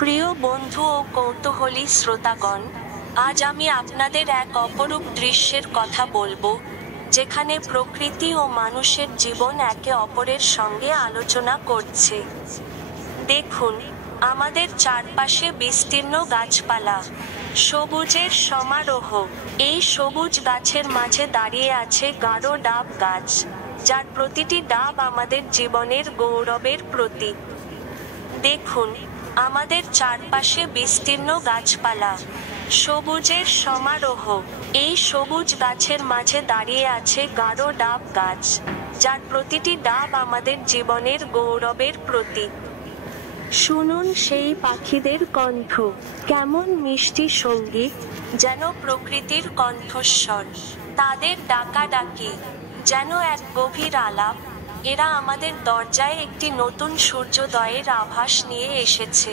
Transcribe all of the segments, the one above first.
প্রিয় বন্ধু ও কৌতূহলী শ্রোতাগণ, আজ আমি আপনাদের এক অপরূপ দৃশ্যের কথা বলবো, যেখানে প্রকৃতি ও মানুষের জীবন একে অপরের সঙ্গে আলোচনা করছে। দেখুন, আমাদের চারপাশে বিস্তীর্ণ গাছপালা, সবুজের সমারোহ। এই সবুজ গাছের মাঝে দাঁড়িয়ে আছে গাঢ় ডাব গাছ, যার প্রতিটি ডাব আমাদের জীবনের গৌরবের প্রতীক। দেখুন, আমাদের চারপাশে বিস্তীর্ণ গাছপালা, সবুজের সমারোহ। এই সবুজ গাছের মাঝে দাঁড়িয়ে আছে গাঢ় ডাব গাছ, যার প্রতিটি ডাব আমাদের জীবনের গৌরবের প্রতীক। শুনুন সেই পাখিদের কণ্ঠ, কেমন মিষ্টি সঙ্গীত, যেন প্রকৃতির কণ্ঠস্বর। তাদের ডাকাডাকি যেন এক গভীর আলাপ। এরা আমাদের দরজায় একটি নতুন সূর্যোদয়ের আভাস নিয়ে এসেছে।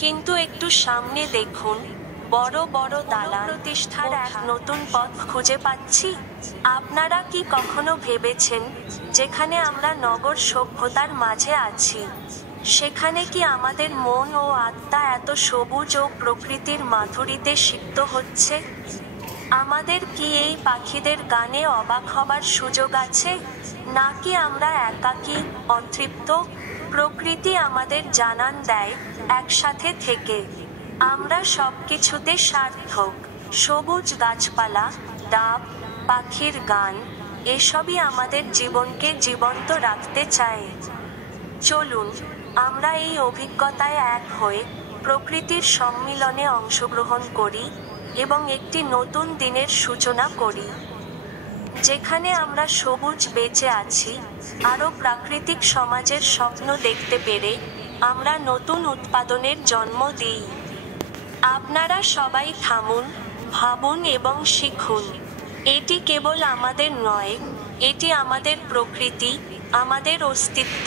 কিন্তু একটু সামনে দেখুন, বড় বড় দালান প্রতিষ্ঠার এক নতুন পথ খুঁজে পাচ্ছি। আপনারা কি কখনো ভেবেছেন, যেখানে আমরা নগর সভ্যতার মাঝে আছি, সেখানে কি আমাদের মন ও আত্মা এত সবুজ ও প্রকৃতির মাধুরীতে সিক্ত হচ্ছে? আমাদের কি এই পাখিদের গানে অবাক হবার সুযোগ আছে, নাকি আমরা একাকী, অতৃপ্ত? প্রকৃতি আমাদের জানান দেয়, একসাথে থেকে আমরা সবকিছুতে সার্থক। সবুজ গাছপালা, ডাব, পাখির গান, এসবই আমাদের জীবনকে জীবন্ত রাখতে চায়। চলুন, আমরা এই অভিজ্ঞতায় এক হয়ে প্রকৃতির সম্মিলনে অংশগ্রহণ করি এবং একটি নতুন দিনের সূচনা করি, যেখানে আমরা সবুজ বেঁচে আছি। আরও প্রাকৃতিক সমাজের স্বপ্ন দেখতে পেরে আমরা নতুন উৎপাদনের জন্ম দিই। আপনারা সবাই থামুন, ভাবুন এবং শিখুন। এটি কেবল আমাদের নয়, এটি আমাদের প্রকৃতি, আমাদের অস্তিত্ব।